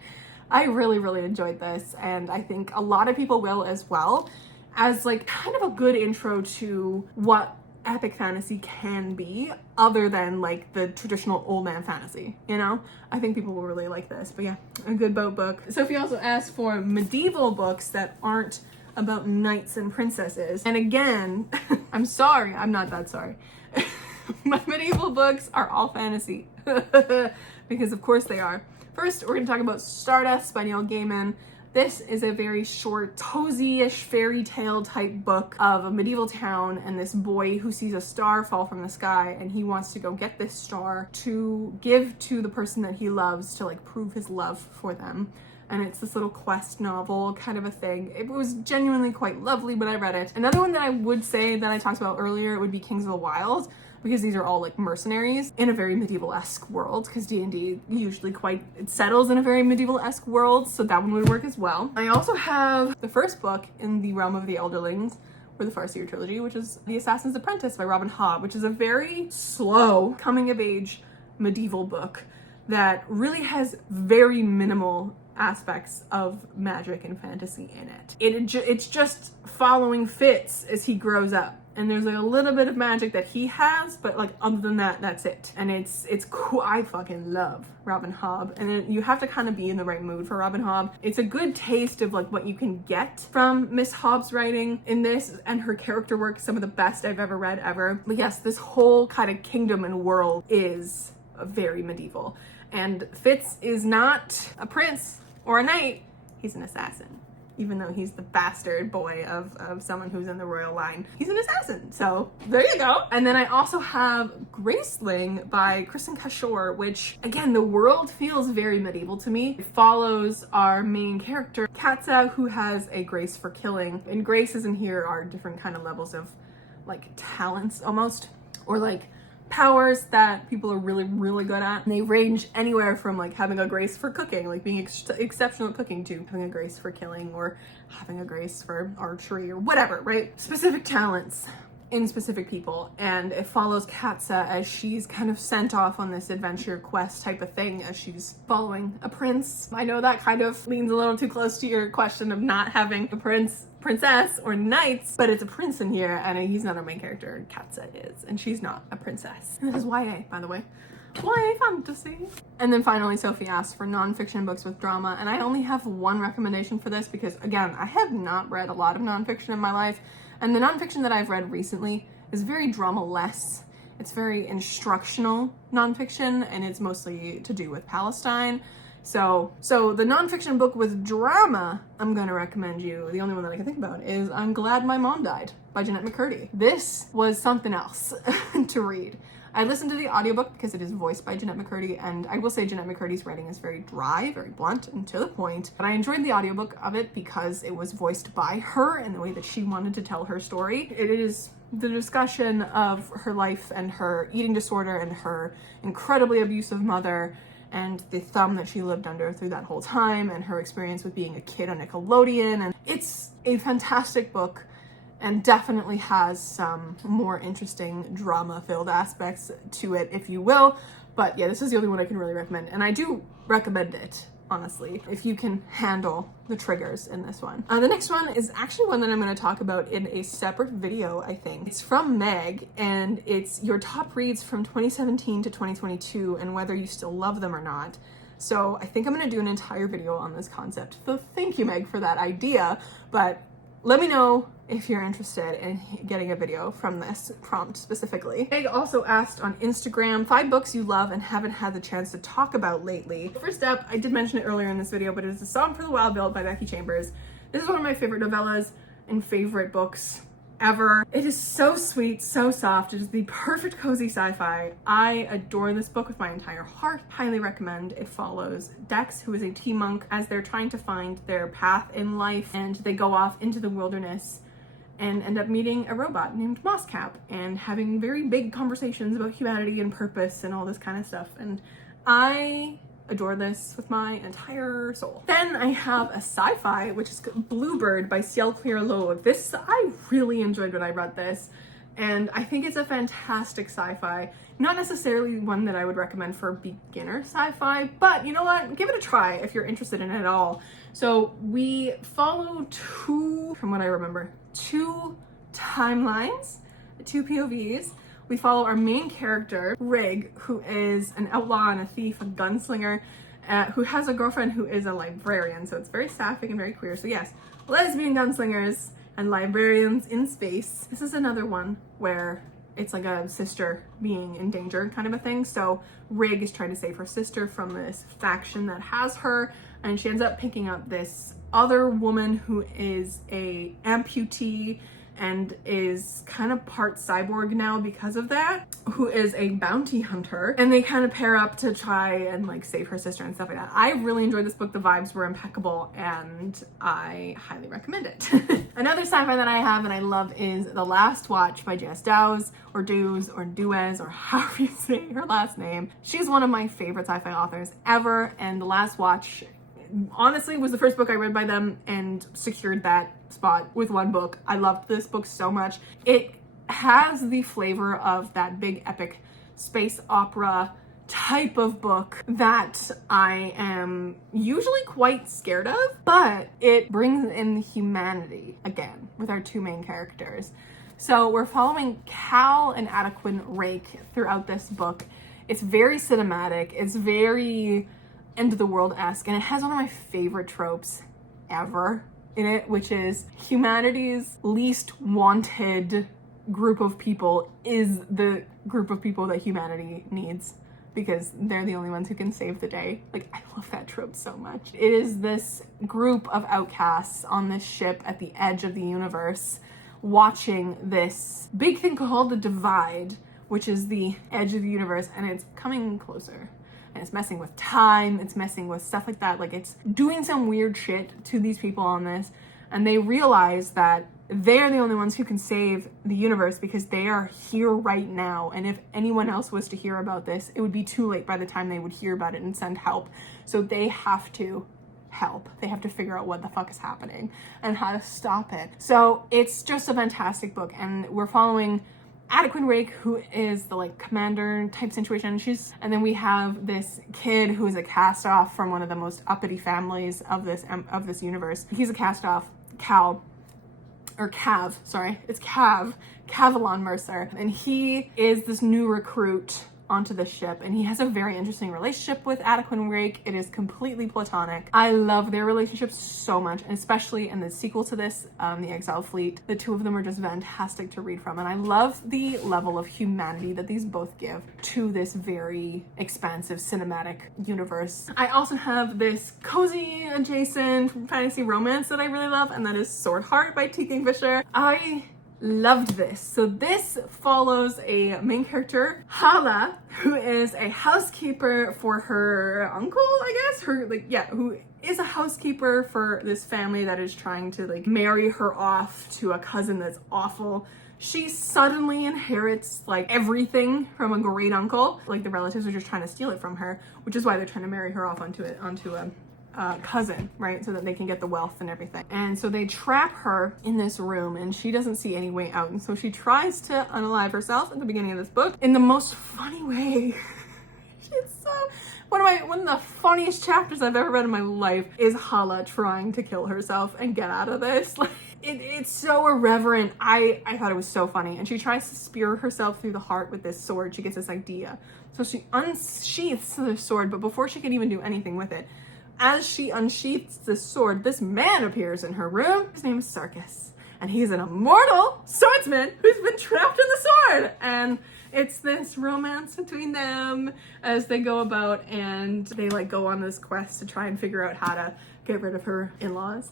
I really, really enjoyed this, and I think a lot of people will as well, as like kind of a good intro to what epic fantasy can be, other than like the traditional old man fantasy, you know? I think people will really like this. But yeah, a good boat book. Sophie also asked for medieval books that aren't about knights and princesses. And again, I'm sorry, I'm not that sorry. My medieval books are all fantasy. Because of course they are. First, we're gonna talk about Stardust by Neil Gaiman. This is a very short, cozy-ish fairy tale type book of a medieval town and this boy who sees a star fall from the sky, and he wants to go get this star to give to the person that he loves to like prove his love for them. And it's this little quest novel kind of a thing. It was genuinely quite lovely, but I read it. Another one that I would say that I talked about earlier would be Kings of the Wild, because these are all like mercenaries in a very medieval-esque world, because D&D usually it settles in a very medieval-esque world, so that one would work as well. I also have the first book in the realm of the Elderlings, or the Farseer trilogy, which is The Assassin's Apprentice by Robin Hobb, which is a very slow coming-of-age medieval book that really has very minimal aspects of magic and fantasy in it. It's just following Fitz as he grows up. And there's like a little bit of magic that he has, but like other than that, that's it. And it's cool. I fucking love Robin Hobb. And you have to kind of be in the right mood for Robin Hobb. It's a good taste of like what you can get from Miss Hobb's writing in this, and her character work, some of the best I've ever read ever. But yes, this whole kind of kingdom and world is very medieval. And Fitz is not a prince or a knight, he's an assassin. Even though he's the bastard boy of someone who's in the royal line. He's an assassin, so there you go. And then I also have Graceling by Kristin Cashore, which, again, the world feels very medieval to me. It follows our main character, Katza, who has a grace for killing. And graces in here are different kind of levels of, like, talents, almost. Or, like, powers that people are really, really good at. And they range anywhere from like having a grace for cooking, like being exceptional at cooking, to having a grace for killing or having a grace for archery or whatever, right? Specific talents in specific people. And it follows Katza as she's kind of sent off on this adventure quest type of thing as she's following a prince. I know that kind of leans a little too close to your question of not having a princess or knights, but it's a prince in here, and he's not our main character. Katza is, and she's not a princess. And this is YA, by the way. YA fantasy. And then finally, Sophie asked for nonfiction books with drama, and I only have one recommendation for this because, again, I have not read a lot of nonfiction in my life, and the nonfiction that I've read recently is very drama-less. It's very instructional nonfiction, and it's mostly to do with Palestine. So the nonfiction book with drama I'm gonna recommend you, the only one that I can think about, is I'm Glad My Mom Died by Jennette McCurdy. This was something else to read. I listened to the audiobook because it is voiced by Jennette McCurdy, and I will say Jennette McCurdy's writing is very dry, very blunt, and to the point. But I enjoyed the audiobook of it because it was voiced by her and the way that she wanted to tell her story. It is the discussion of her life and her eating disorder and her incredibly abusive mother, and the thumb that she lived under through that whole time, and her experience with being a kid on Nickelodeon. And it's a fantastic book and definitely has some more interesting drama-filled aspects to it, if you will. But yeah, this is the only one I can really recommend, and I do recommend it, honestly, if you can handle the triggers in this one. The next one is actually one that I'm going to talk about in a separate video, I think. It's from Meg, and it's your top reads from 2017 to 2022 and whether you still love them or not. So I think I'm going to do an entire video on this concept. So thank you, Meg, for that idea, but let me know if you're interested in getting a video from this prompt specifically. Meg also asked on Instagram, 5 books you love and haven't had the chance to talk about lately. First up, I did mention it earlier in this video, but it is A Song for the Wild Bill by Becky Chambers. This is one of my favorite novellas and favorite books ever. It is so sweet, so soft. It is the perfect cozy sci-fi. I adore this book with my entire heart. Highly recommend. It follows Dex, who is a tea monk, as they're trying to find their path in life, and they go off into the wilderness and end up meeting a robot named Mosscap and having very big conversations about humanity and purpose and all this kind of stuff. And I adore this with my entire soul. Then I have a sci-fi, which is Bluebird by Ciel Claire Loeb. This, I really enjoyed when I read this, and I think it's a fantastic sci-fi. Not necessarily one that I would recommend for beginner sci-fi, but you know what? Give it a try if you're interested in it at all. So we follow from what I remember, 2 timelines, 2 POVs. We follow our main character, Rig, who is an outlaw and a thief, a gunslinger, who has a girlfriend who is a librarian. So it's very sapphic and very queer. So yes, lesbian gunslingers and librarians in space. This is another one where it's like a sister being in danger kind of a thing. So Rig is trying to save her sister from this faction that has her, and she ends up picking up this other woman who is a amputee and is kind of part cyborg now because of that, who is a bounty hunter, and they kind of pair up to try and like save her sister and stuff like that. I really enjoyed this book. The vibes were impeccable and I highly recommend it. Another sci-fi that I have and I love is The Last Watch by Jess Dowes, or Dews, or Duez, or however you say her last name. She's one of my favorite sci-fi authors ever, and The Last Watch honestly was the first book I read by them and secured that spot with one book. I loved this book so much. It has the flavor of that big epic space opera type of book that I am usually quite scared of, but it brings in the humanity again with our 2 main characters. So we're following Cal and Adequin Rake throughout this book. It's very cinematic. It's very end of the world-esque, and it has one of my favorite tropes ever in it, which is humanity's least wanted group of people is the group of people that humanity needs because they're the only ones who can save the day. Like, I love that trope so much. It is this group of outcasts on this ship at the edge of the universe watching this big thing called the Divide, which is the edge of the universe, and it's coming closer. And it's messing with time, it's messing with stuff like that. Like, it's doing some weird shit to these people on this, and they realize that they're the only ones who can save the universe because they are here right now. And if anyone else was to hear about this, it would be too late by the time they would hear about it and send help. So they have to help. They have to figure out what the fuck is happening and how to stop it. So it's just a fantastic book, and we're following Adequin Rake, who is the like commander type situation. And then we have this kid who is a cast off from one of the most uppity families of this universe. He's a cast off, Cav, Cavalon Mercer, and he is this new recruit onto the ship, and he has a very interesting relationship with Adequin Rake. It is completely platonic. I love their relationship so much, and especially in the sequel to this, The Exile Fleet. The 2 of them are just fantastic to read from, and I love the level of humanity that these both give to this very expansive cinematic universe. I also have this cozy adjacent fantasy romance that I really love, and that is Sword Heart by T. Kingfisher. I loved this. So this follows a main character, Hala, who is a housekeeper for her uncle, I guess, who is a housekeeper for this family that is trying to like marry her off to a cousin that's awful She suddenly inherits like everything from a great uncle. Like the relatives are just trying to steal it from her, which is why they're trying to marry her off onto a cousin, right? So that they can get the wealth and everything. And so they trap her in this room and she doesn't see any way out. And so she tries to unalive herself at the beginning of this book in the most funny way. It's so one of the funniest chapters I've ever read in my life is Hala trying to kill herself and get out of this. Like it's so irreverent. I thought it was so funny. And she tries to spear herself through the heart with this sword. She gets this idea. So she unsheaths the sword, but before she can even do anything with it, as she unsheaths the sword, this man appears in her room. His name is Sarkis, and he's an immortal swordsman who's been trapped in the sword. And it's this romance between them as they go about, and they like go on this quest to try and figure out how to get rid of her in-laws.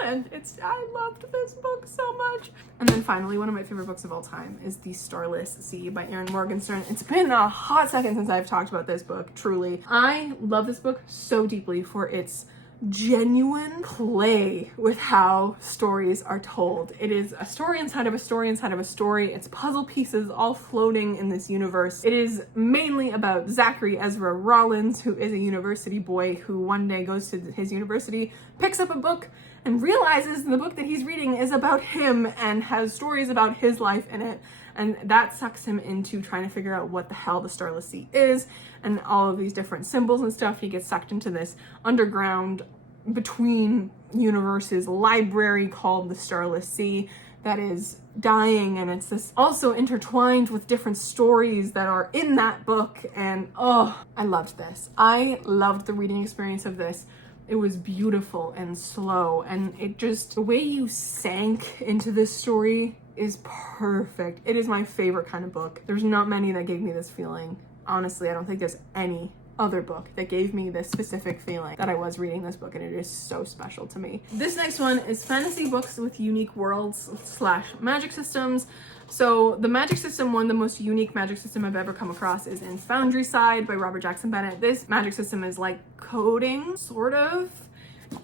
And I loved this book so much. And then finally, one of my favorite books of all time is The Starless Sea by Erin Morgenstern. It's been a hot second since I've talked about this book, truly. I love this book so deeply for its genuine play with how stories are told. It is a story inside of a story inside of a story. It's puzzle pieces all floating in this universe. It is mainly about Zachary Ezra Rollins, who is a university boy who one day goes to his university, picks up a book, and realizes the book that he's reading is about him and has stories about his life in it. And that sucks him into trying to figure out what the hell the Starless Sea is and all of these different symbols and stuff. He gets sucked into this underground between universes library called the Starless Sea that is dying, and it's this also intertwined with different stories that are in that book. And oh, I loved this. I loved the reading experience of this. It was beautiful and slow, and it just, the way you sank into this story is perfect. It is my favorite kind of book. There's not many that gave me this feeling. Honestly, I don't think there's any other book that gave me this specific feeling that I was reading this book, and it is so special to me. This next one is fantasy books with unique worlds / magic systems. So the magic system, one of the most unique magic system I've ever come across, is in Foundryside by Robert Jackson Bennett. This magic system is like coding, sort of.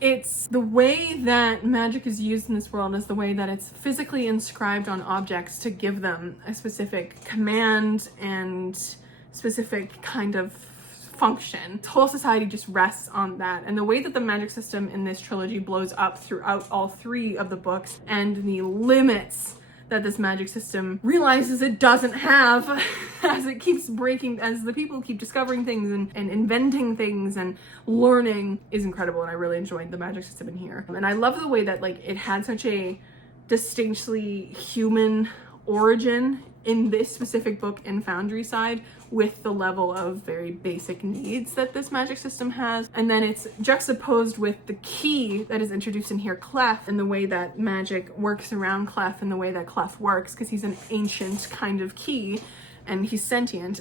It's the way that magic is used in this world is the way that it's physically inscribed on objects to give them a specific command and specific kind of function. The whole society just rests on that. And the way that the magic system in this trilogy blows up throughout all three of the books, and the limits that this magic system realizes it doesn't have as it keeps breaking, as the people keep discovering things and inventing things and learning, is incredible. And I really enjoyed the magic system in here. And I love the way that like it had such a distinctly human origin in this specific book in Foundryside, with the level of very basic needs that this magic system has. And then it's juxtaposed with the key that is introduced in here, Clef, and the way that magic works around Clef and the way that Clef works, because he's an ancient kind of key and he's sentient.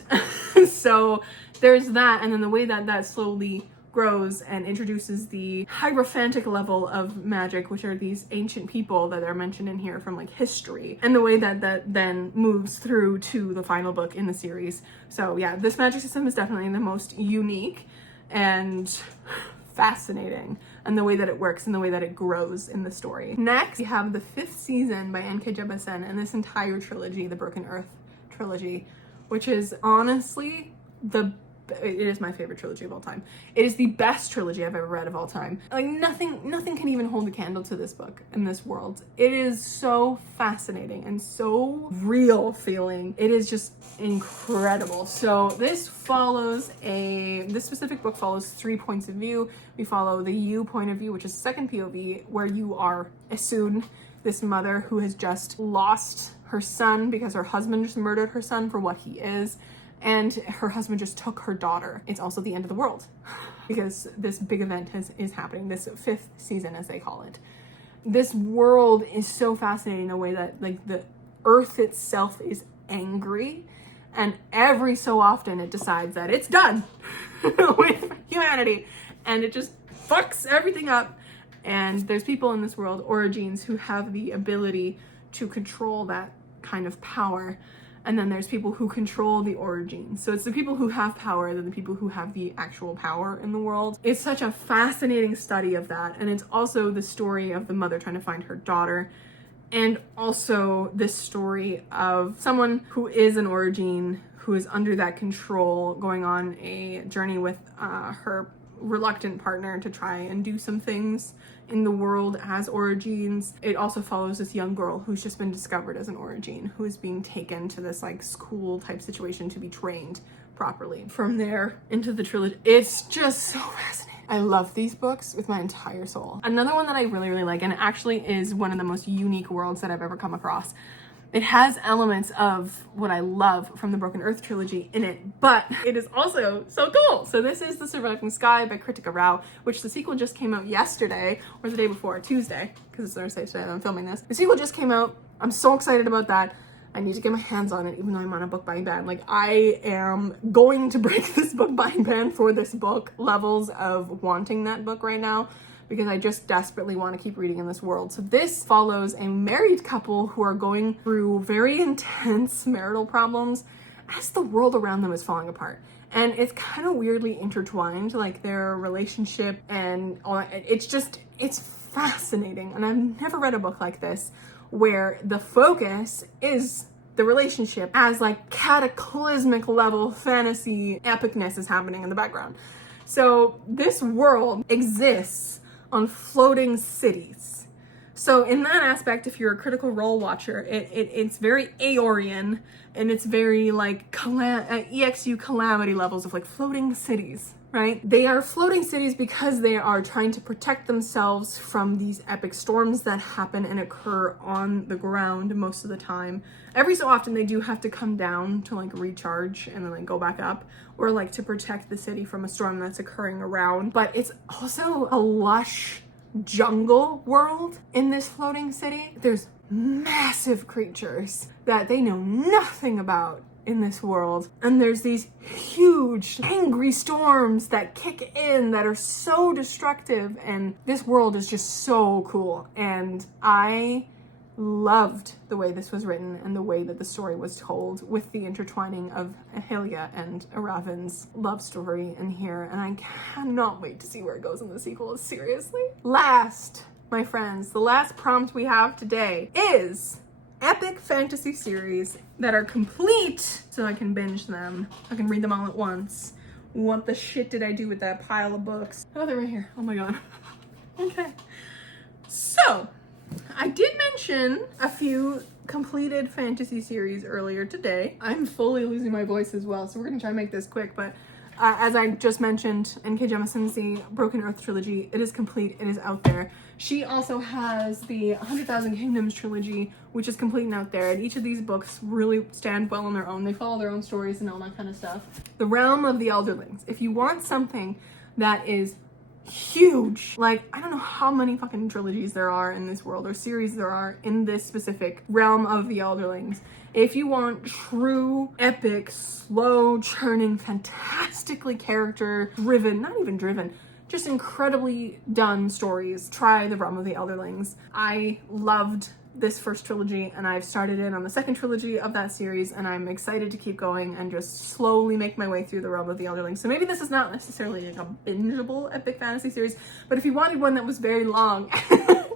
So there's that. And then the way that that slowly grows and introduces the hierophantic level of magic, which are these ancient people that are mentioned in here from like history, and the way that that then moves through to the final book in the series. So yeah, this magic system is definitely the most unique and fascinating, and the way that it works and the way that it grows in the story. Next, we have the 5th season by N.K. Jemisin and this entire trilogy, the Broken Earth trilogy, which is honestly it is my favorite trilogy of all time. It is the best trilogy I've ever read of all time. Like nothing can even hold a candle to this book in this world. It is so fascinating and so real feeling. It is just incredible. So this specific book follows 3 points of view. We follow the you point of view, which is second POV, where you are Esun, this mother who has just lost her son because her husband just murdered her son for what he is. And her husband just took her daughter. It's also the end of the world because this big event is happening, this 5th season, as they call it. This world is so fascinating, the way that like the earth itself is angry, and every so often it decides that it's done with humanity, and it just fucks everything up. And there's people in this world, Origines, who have the ability to control that kind of power. And then there's people who control the Origins. So it's the people who have power than the people who have the actual power in the world. It's such a fascinating study of that. And it's also the story of the mother trying to find her daughter. and also this story of someone who is an Origene, who is under that control, going on a journey with her reluctant partner to try and do some things in the world as Origines. It also follows this young girl who's just been discovered as an Origene, who is being taken to this like school type situation to be trained properly. From there into the trilogy, it's just so fascinating. I love these books with my entire soul. Another one that I really, really like, and it actually is one of the most unique worlds that I've ever come across. It has elements of what I love from the Broken Earth trilogy in it, but it is also so cool. So this is The Surviving Sky by Kritika Rao, which the sequel just came out yesterday, or the day before, Tuesday, because it's Thursday today that I'm filming this. The sequel just came out. I'm so excited about that. I need to get my hands on it, even though I'm on a book buying ban. Like, I am going to break this book buying ban for this book levels of wanting that book right now, because I just desperately want to keep reading in this world. So this follows a married couple who are going through very intense marital problems as the world around them is falling apart. And it's kind of weirdly intertwined, like their relationship and all. It's fascinating. And I've never read a book like this where the focus is the relationship as like cataclysmic level fantasy epicness is happening in the background. So this world exists on floating cities. So in that aspect, if you're a Critical Role watcher, it's very Aeorian, and it's very like EXU calamity levels of like floating cities, right? They are floating cities because they are trying to protect themselves from these epic storms that happen and occur on the ground most of the time. Every so often they do have to come down to like recharge and then like go back up, or like to protect the city from a storm that's occurring around. But it's also a lush jungle world in this floating city. There's massive creatures that they know nothing about in this world, and there's these huge angry storms that kick in that are so destructive, and this world is just so cool. And I loved the way this was written and the way that the story was told, with the intertwining of Ahelia and Aravin's love story in here, and I cannot wait to see where it goes in the sequel, seriously. Last, my friends, the last prompt we have today is epic fantasy series that are complete so I can binge them. I can read them all at once. What the shit did I do with that pile of books? Oh, they're right here. Oh my god. Okay. So, I did mention a few completed fantasy series earlier today. I'm fully losing my voice as well, so we're gonna try and make this quick, but as I just mentioned, N.K. Jemisin's Broken Earth trilogy, it is complete, it is out there. She also has the 100,000 Kingdoms trilogy, which is complete and out there, and each of these books really stand well on their own. They follow their own stories and all that kind of stuff. The Realm of the Elderlings. If you want something that is huge, like, I don't know how many fucking trilogies there are in this world, or series there are in this specific Realm of the Elderlings. If you want true, epic, slow churning, fantastically character driven, not even driven, just incredibly done stories, try The Realm of the Elderlings. I loved this first trilogy, and I've started in on the second trilogy of that series, and I'm excited to keep going and just slowly make my way through The Realm of the Elderlings. So maybe this is not necessarily like a bingeable epic fantasy series, but if you wanted one that was very long,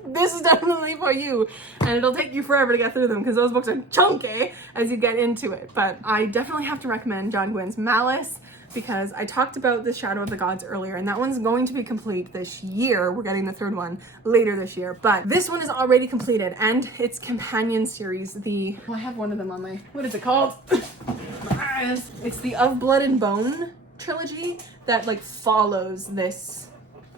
this is definitely for you, and it'll take you forever to get through them because those books are chunky as you get into it. But I definitely have to recommend John Gwynn's Malice, because I talked about the Shadow of the Gods earlier, and that one's going to be complete this year. We're getting the third one later this year, but this one is already completed, and its companion series, I have one of them on my, what is it called? It's the Of Blood and Bone trilogy that like follows this,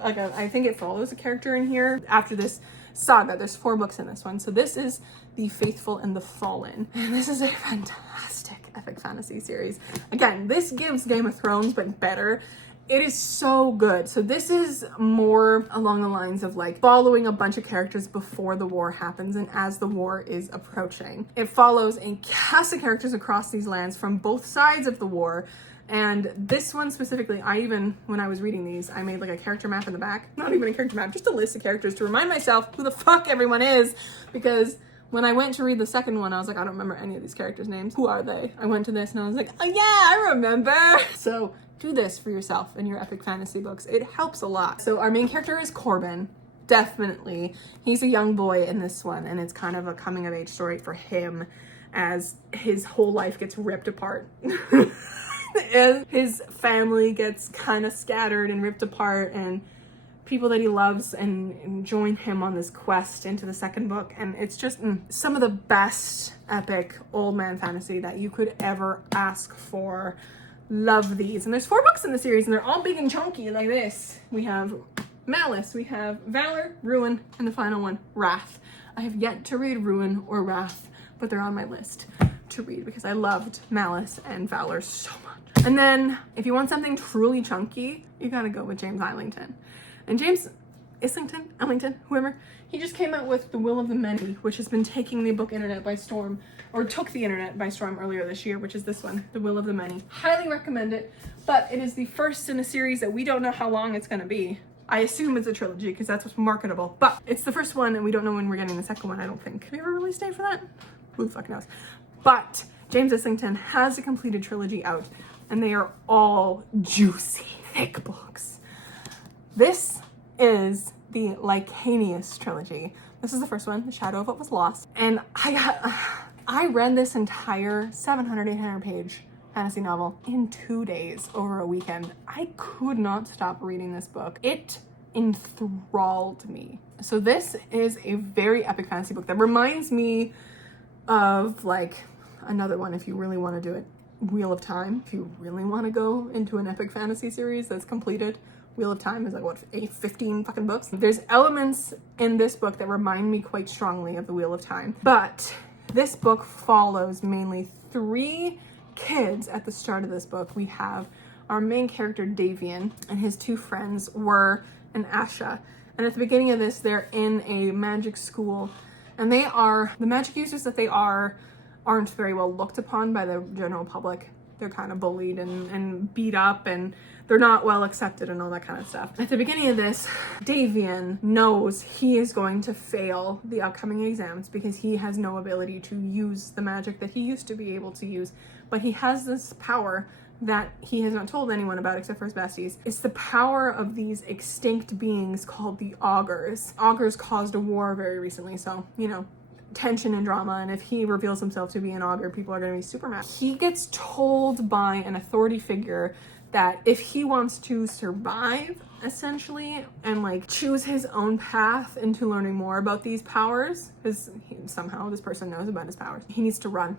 like I think it follows a character in here after this saga. There's 4 books in this one. So this is The Faithful and the Fallen, and this is a fantastic epic fantasy series. Again, this gives Game of Thrones, but better. It is so good. So this is more along the lines of like following a bunch of characters before the war happens and as the war is approaching. It follows a cast of characters across these lands from both sides of the war. And this one specifically, when I was reading these, I made like a character map in the back. Not even a character map, just a list of characters to remind myself who the fuck everyone is, because when I went to read the second one, I was like, I don't remember any of these characters' names. Who are they? I went to this and I was like, oh yeah, I remember. So do this for yourself in your epic fantasy books. It helps a lot. So our main character is Corbin, definitely, he's a young boy in this one, and it's kind of a coming of age story for him as his whole life gets ripped apart. And his family gets kind of scattered and ripped apart, and people that he loves and join him on this quest into the second book. And it's just some of the best epic old man fantasy that you could ever ask for. Love these. And there's 4 books in the series, and they're all big and chunky like this. We have Malice, we have Valor, Ruin, and the final one, Wrath. I have yet to read Ruin or Wrath, but they're on my list to read because I loved Malice and Valor so much. And then if you want something truly chunky, you gotta go with James Islington. And James Ellington, whoever, he just came out with The Will of the Many, which has been taking the book internet by storm, or took the internet by storm earlier this year, which is this one, The Will of the Many. Highly recommend it, but it is the first in a series that we don't know how long it's gonna be. I assume it's a trilogy because that's what's marketable, but it's the first one and we don't know when we're getting the second one, I don't think. Have we ever released date for that? Who the fuck knows? But James Islington has a completed trilogy out, and they are all juicy, thick books. This is the Licanius trilogy. This is the first one, The Shadow of What Was Lost. And I read this entire 700, 800 page fantasy novel in 2 days over a weekend. I could not stop reading this book. It enthralled me. So this is a very epic fantasy book that reminds me of like another one, if you really want to do it, Wheel of Time. If you really want to go into an epic fantasy series that's completed, Wheel of Time is like, what, 15 fucking books? There's elements in this book that remind me quite strongly of the Wheel of Time. But this book follows mainly 3 kids at the start of this book. We have our main character, Davian, and his 2 friends, Wur and Asha. And at the beginning of this, they're in a magic school, and they are, the magic users that they aren't very well looked upon by the general public. They're kind of bullied and beat up, and they're not well accepted and all that kind of stuff. At the beginning of this, Davian knows he is going to fail the upcoming exams because he has no ability to use the magic that he used to be able to use. But he has this power that he has not told anyone about except for his besties. It's the power of these extinct beings called the Augurs. Augurs caused a war very recently, so, you know, tension and drama, and if he reveals himself to be an augur, people are going to be super mad. He gets told by an authority figure that if he wants to survive, essentially, and like choose his own path into learning more about these powers, because somehow this person knows about his powers, he needs to run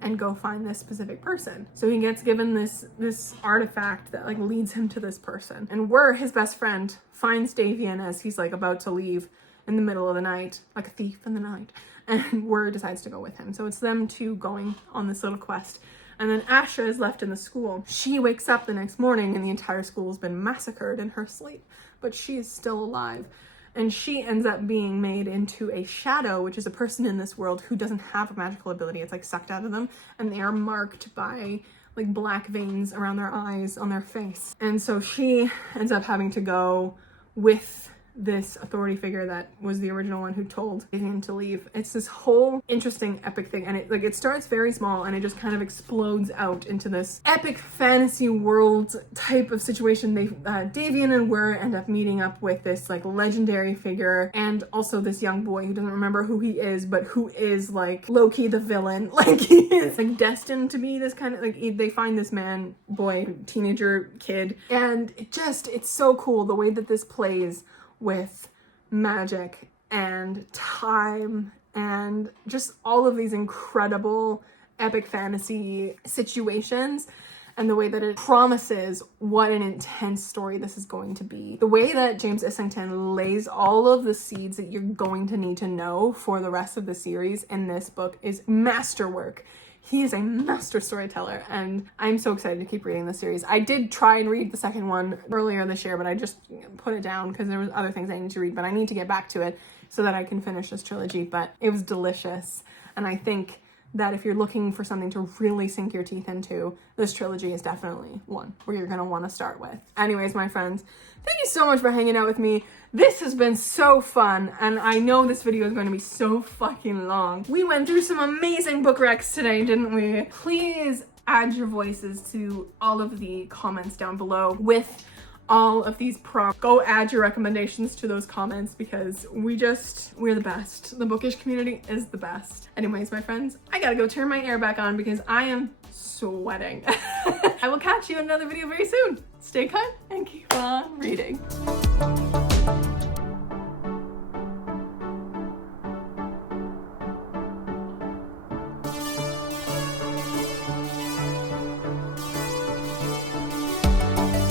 and go find this specific person. So he gets given this artifact that like leads him to this person. And Wur, his best friend, finds Davian as he's like about to leave in the middle of the night, like a thief in the night. And Wur decides to go with him. So it's them 2 going on this little quest. And then Asha is left in the school. She wakes up the next morning and the entire school has been massacred in her sleep, but she is still alive. And she ends up being made into a shadow, which is a person in this world who doesn't have a magical ability. It's like sucked out of them, and they are marked by like black veins around their eyes on their face. And so she ends up having to go with this authority figure that was the original one who told Davian to leave. It's this whole interesting epic thing, and it starts very small and it just kind of explodes out into this epic fantasy world type of situation. Davian and Wur end up meeting up with this like legendary figure, and also this young boy who doesn't remember who he is, but who is like low-key the villain. Like he is like destined to be this kind of like, they find this man, boy, teenager, kid, and it's so cool the way that this plays with magic and time and just all of these incredible epic fantasy situations, and the way that it promises what an intense story this is going to be. The way that James Islington lays all of the seeds that you're going to need to know for the rest of the series in this book is masterwork. He is a master storyteller, and I'm so excited to keep reading the series. I did try and read the second one earlier this year, but I just put it down because there was other things I need to read, but I need to get back to it so that I can finish this trilogy. But it was delicious, and I think that if you're looking for something to really sink your teeth into, this trilogy is definitely one where you're going to want to start with. Anyways, my friends, thank you so much for hanging out with me. This has been so fun, and I know this video is going to be so fucking long. We went through some amazing book recs today, didn't we? Please add your voices to all of the comments down below with all of these prompts. Go add your recommendations to those comments because we're the best. The bookish community is the best. Anyways, my friends, I gotta go turn my air back on because I am sweating. I will catch you in another video very soon. Stay kind and keep on reading.